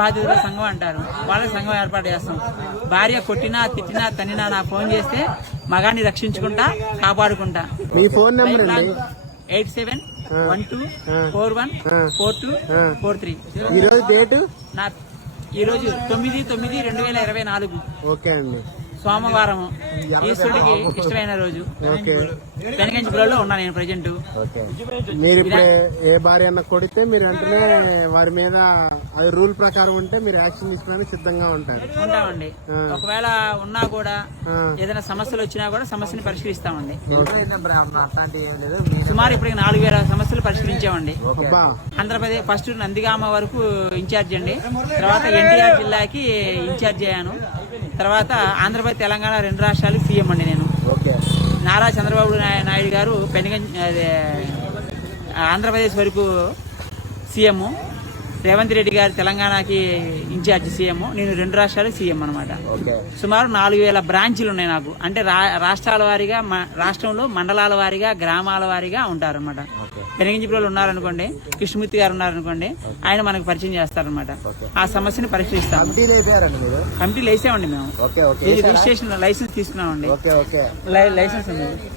బాధితుల సంఘం అంటారు వాళ్ళ సంఘం ఏర్పాటు చేస్తాం భార్య కొట్టినా తిట్టినా తనినా నా ఫోన్ చేస్తే మగాన్ని రక్షించుకుంటా కాపాడుకుంటా మీ phone number eight seven one two four one four two four three date నా ఈరోజు తొమ్మిది తొమ్మిది రెండు వేల ఇరవై నాలుగు ఓకే అండి సోమవారం ఈశ్వరుడికి ఇష్టమైన రోజు పెనగంచిపురంలో ఉన్నా నేను ప్రజెంట్ మీరు ఏ భార్య అన్న కొడితే మీరు వెంటనే వారి మీద అది రూల్ ప్రకారం ఉంటే మీరు యాక్షన్ తీసుకోవడానికి సిద్ధంగా ఉంటారు ఉంటామండి ఒకవేళ ఉన్నా కూడా ఏదైనా సమస్యలు వచ్చినా కూడా సమస్యని పరిష్కరిస్తామండి సుమారు ఇప్పటికి నాలుగు వేల సమస్యలు పరిష్కరించామండి ఆంధ్రప్రదేశ్ ఫస్ట్ నందిగామ వరకు ఇన్ఛార్జ్ అండి తర్వాత ఎన్టీఆర్ జిల్లాకి ఇన్ఛార్జ్ అయ్యాను తర్వాత ఆంధ్రప్రదేశ్ తెలంగాణ రెండు రాష్ట్రాలు సీఎం అండి నేను నారా చంద్రబాబు నాయుడు గారు పెనుగ ఆంధ్రప్రదేశ్ వరకు సీఎం రేవంత్ రెడ్డి గారు తెలంగాణకి ఇన్ఛార్జ్ సీఎం నేను రెండు రాష్ట్రాలు సీఎం అనమాట సుమారు నాలుగు వేల బ్రాంచీలు ఉన్నాయి నాకు అంటే రాష్ట్రాల వారీగా రాష్ట్రంలో మండలాల వారీగా గ్రామాల వారీగా అనమాట వెనగించిపురలు ఉన్నారనుకోండి కృష్ణమూర్తి గారు ఉన్నారనుకోండి ఆయన మనకు పరిచయం చేస్తారనమాట ఆ సమస్యని పరిష్కరిస్తాం కమిటీలు వేసామండి మేము రిజిస్ట్రేషన్ లైసెన్స్ తీసుకున్నామండి లైసెన్స్ ఉంది